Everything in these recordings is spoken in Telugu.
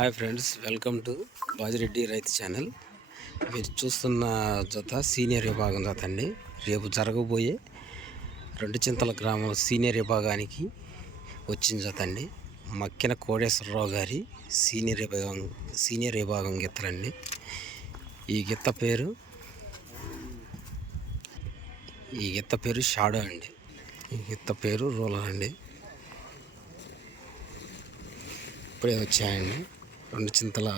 Hi friends welcome to Bajireddy రైతు ఛానల్ మీరు చూస్తున్న జత సీనియర్ విభాగం జత అండి. రేపు జరగబోయే రెండు చింతల గ్రామం సీనియర్ విభాగానికి వచ్చిన జత అండి. మక్కిన కోడేశ్వరరావు గారి సీనియర్ విభాగం సీనియర్ విభాగం గిత్తలండి ఈ గిత్త పేరు ఈ గిత్త పేరు షాడో అండి. ఈ గిత్త పేరు రూలర్ అండి. ఇప్పుడే వచ్చాయండి. రెండు చింతల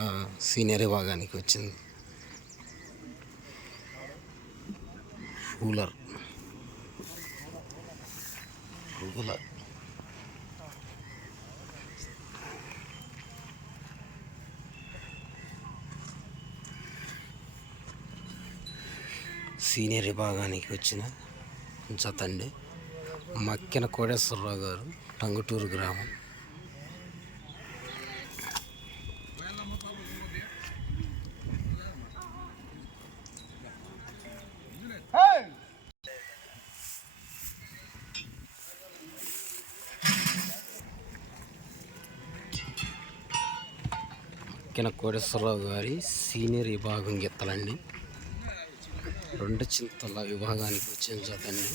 సీనియర్ భాగానికి వచ్చింది. కూలర్ కూలర్ సీనియర్ విభాగానికి వచ్చిన జత అండి మక్కిన కోడేశ్వరరావు గారు టంగుటూరు గ్రామం. కిన కోటేశ్వరరావు గారి సీనియర్ విభాగం గీతలండి. రెండు చింతల విభాగానికి వచ్చిన జతండి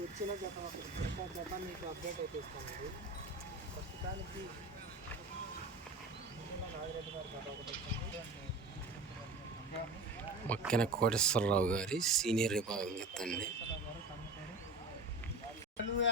వచ్చిన జత ఒక జత మీకు అప్డేట్ అయితే ఇస్తానండి ప్రస్తుతానికి నాగిరెడ్డి గారి జత ఒకటి వచ్చింది మక్కిన కోటేశ్వరరావు గారి సీనియర్ విభాగం గీతండి నువ్వు